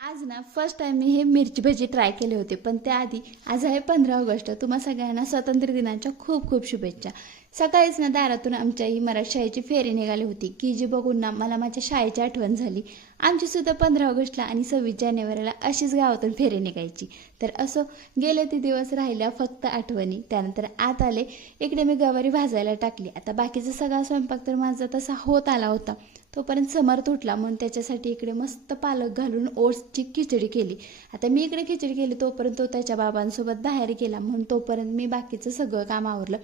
आज ना first time मी हे मिरची भजी ट्राय केले होते, पण त्याआधी आज आहे 15 ऑगस्ट. तुम्हा सगळ्यांना स्वातंत्र्य दिनाच्या खूप खूप शुभेच्छा. सकाळीच ना दारातून आमच्या ही मराठी शाळेची फेरी निघाली होती, की जी बघून ना मला माझ्या शाळेची आठवण झाली. आमची सुद्धा 15 ऑगस्टला आणि 26 जानेवारीला अशीच गावातून फेरी निघायची. तर असं गेले ते दिवस राहिल्या फक्त आठवणी. त्यानंतर आत आले, इकडे मी गवारी भाजायला टाकली. आता बाकीचा सगळा स्वयंपाक तर माझा तसा होत आला होता. तोपर्यंत समर्थ उठला, म्हणून त्याच्यासाठी इकडे मस्त पालक घालून ओट्सची खिचडी केली. आता मी इकडे खिचडी केली तोपर्यंत तो त्याच्या बाबांसोबत बाहेर गेला, म्हणून तोपर्यंत मी बाकीचं सगळं काम आवरलं.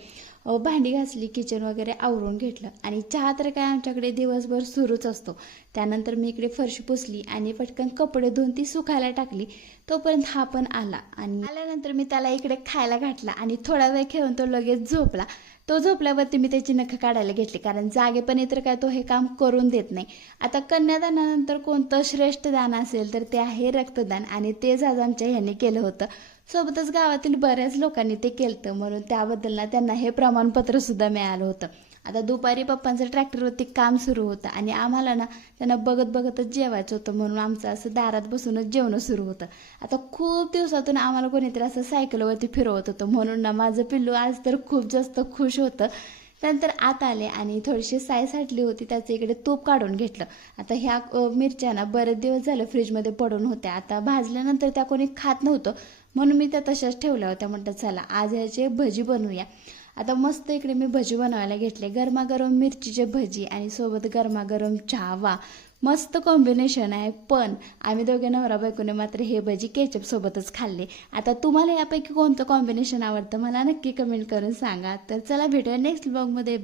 भांडी घासली, किचन वगैरे आवरून घेतलं आणि चहा तर काय आमच्याकडे दिवसभर सुरूच असतो. त्यानंतर मी इकडे फरशी पुसली आणि पटकन कपडे धुवून ती सुकायला टाकली. तोपर्यंत हा पण आला आणि आल्यानंतर मी त्याला इकडे खायला घातला आणि थोडा वेळ खेळून तो लगेच झोपला. तो झोपल्यावरती मी त्याची नखं काढायला घेतली, कारण जागेपणी तर काय तो हे काम करून देत नाही. आता कन्यादानानंतर कोणतं श्रेष्ठ दान असेल तर ते आहे रक्तदान, आणि तेच आज आमच्या ह्याने केलं होतं. सोबतच गावातील बऱ्याच लोकांनी ते केलं, म्हणून त्याबद्दल ना त्यांना हे प्रमाणपत्र सुद्धा मिळालं होतं. आता दुपारी पप्पांचं ट्रॅक्टरवरती काम सुरू होतं आणि आम्हाला ना त्यांना बघत बघतच जेवायचं होतं, म्हणून आमचं असं दारात बसूनच जेवणं सुरू होतं. आता खूप दिवसातून आम्हाला कोणीतरी असं सायकलवरती फिरवत होतं, म्हणून ना माझं पिल्लू आज तर खूप जास्त खुश होतं. त्यानंतर आत आले आणि थोडीशी साय साठली होती, त्याचं इकडे तूप काढून घेतलं. आता ह्या मिरच्या ना बरेच दिवस झालं फ्रीजमध्ये पडून होत्या. आता भाजल्यानंतर त्या कोणी खात नव्हतं, म्हणून मी त्या तशाच ठेवल्या होत्या. म्हटलं चला आज ह्याची भजी बनवूया. आता मस्त इकडे मी भजी बनवायला घेतले. गरमागरम मिरचीचे भजी आणि सोबत गरमागरम चहा. वा, मस्त कॉम्बिनेशन आहे. पण आम्ही दोघे नवरा बायकोने मात्र हे भजी केचप सोबतच खाल्ले. आता तुम्हाला यापैकी कोणतं कॉम्बिनेशन आवडतं मला नक्की कमेंट करून सांगा. तर चला भेटूया नेक्स्ट ब्लॉगमध्ये.